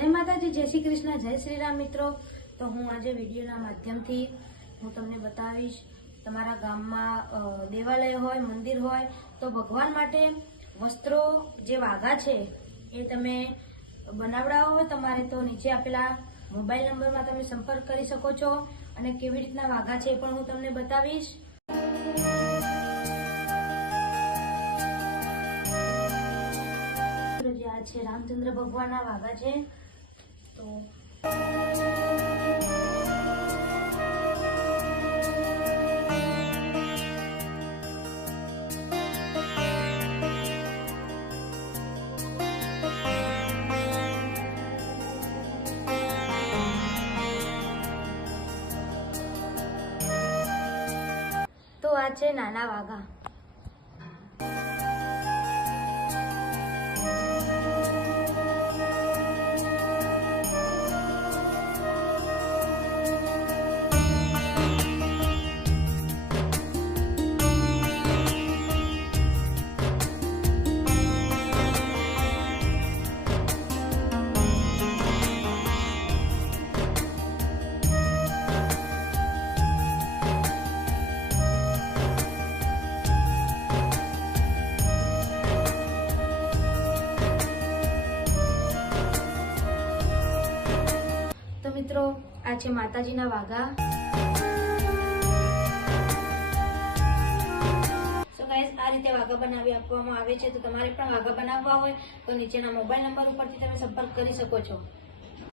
જય માતાજી, જય શ્રી કૃષ્ણ, જય શ્રી રામ મિત્રો। તો હું આજે વિડીયોના માધ્યમથી હું તમને બતાવીશ તમારા ગામમાં દેવાલય હોય, મંદિર હોય તો ભગવાન માટે વસ્ત્રો જે વાઘા છે એ તમે બનાવડાવો હોય તમારે તો નીચે આપેલા મોબાઈલ નંબરમાં તમે સંપર્ક કરી શકો છો અને કેવી રીતના વાઘા છે એ પણ હું તમને બતાવીશ। જે આ છે રામચંદ્ર ભગવાનના વાઘા છે। તો આ છે નાના વાઘા। મિત્રો આ છે માતાજીના વાઘા। સો ગાઈસ આ રીતે વાઘા બનાવી આપવામાં આવે છે। તો તમારે પણ વાઘા બનાવવા હોય તો નીચેના મોબાઈલ નંબર ઉપરથી તમે સંપર્ક કરી શકો છો।